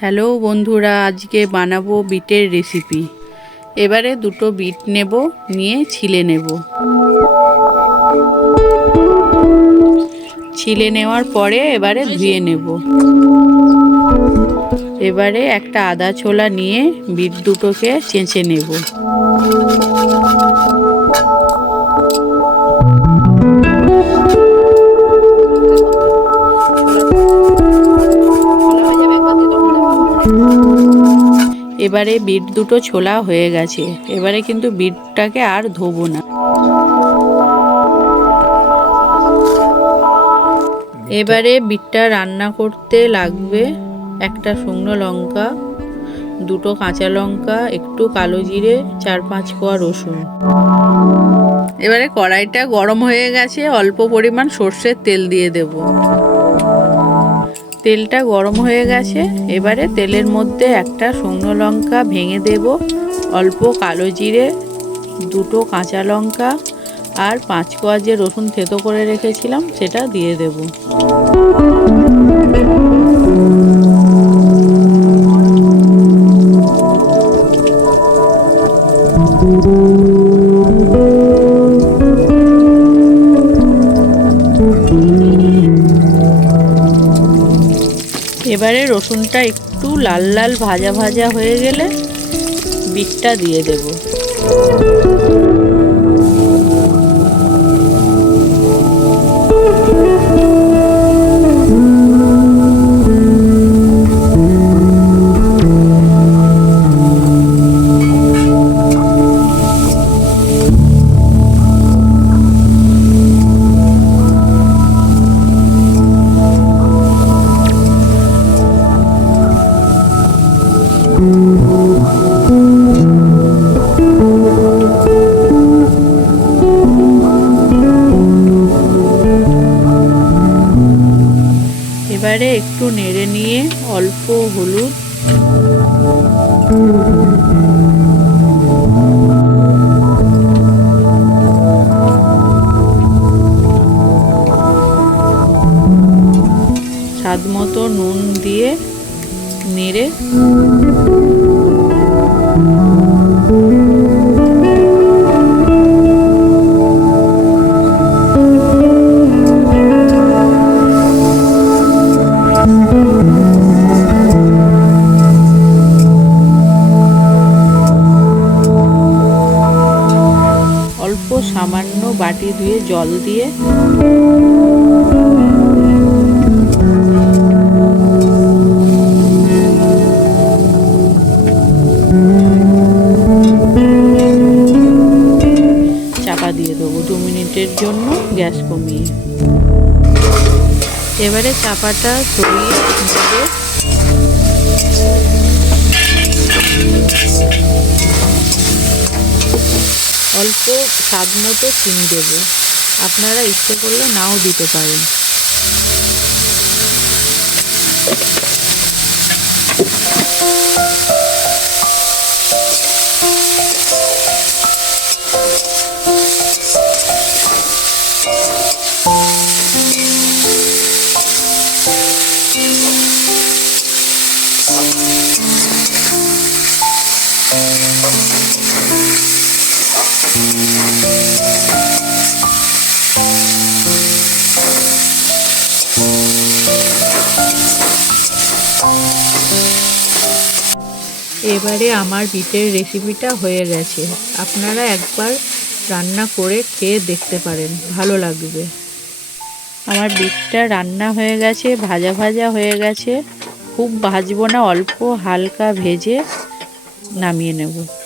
Hello বন্ধুরা, আজকে বানাবো বিটের রেসিপি এবারে দুটো বিট নেব, নিয়ে ছিলে নেব। ছিলে নেওয়ার পরে এবারে ধুয়ে নেব। এবারে একটা আদা ছোলা নিয়ে বিট দুটোকে চেঁচে নেব। এবারে বিট দুটো ছোলা হয়ে গেছে। এবারে কিন্তু বিটটাকে আর ধোবো না। এবারে বিটটা রান্না করতে লাগবে একটা শুকনো লঙ্কা, দুটো কাঁচা লঙ্কা, একটু কালো জিরে, চার পাঁচ কোয়া রসুন। এবারে কড়াইটা গরম হয়ে গেছে, অল্প পরিমাণ সর্ষের তেল দিয়ে দেব। তেলটা গরম হয়ে গেছে। এবারে তেলের মধ্যে একটা শুকনো লঙ্কা ভেঙে দেব। অল্প কালো জিরে, দুটো কাঁচা লঙ্কা আর পাঁচ কোয়া যে রসুন থেতো করে রেখেছিলাম, সেটা দিয়ে দেব। এবারে রসুনটা একটু লাল লাল ভাজা ভাজা হয়ে গেলে বিটটা দিয়ে দেব। নেড়ে নিয়ে অল্প হলুদ। স্বাদ মতো নুন দিয়ে নেড়ে সামান্য বাটি ধুয়ে জল দিয়ে চাপা দিয়ে দেবো দু মিনিটের জন্য গ্যাস কমিয়ে। এবারে চাপাটা সরিয়ে অল্প স্বাদ মতো চিনি দেবো। আপনারা ইচ্ছে করলে নাও দিতে পারেন। এবারে আমার বিটের রেসিপিটা হয়ে গেছে। আপনারা একবার রান্না করে খেয়ে দেখতে পারেন, ভালো লাগবে। আমার বিটটা রান্না হয়ে গেছে, ভাজা ভাজা হয়ে গেছে। খুব ভাজবো না, অল্প হালকা ভেজে নামিয়ে নেব।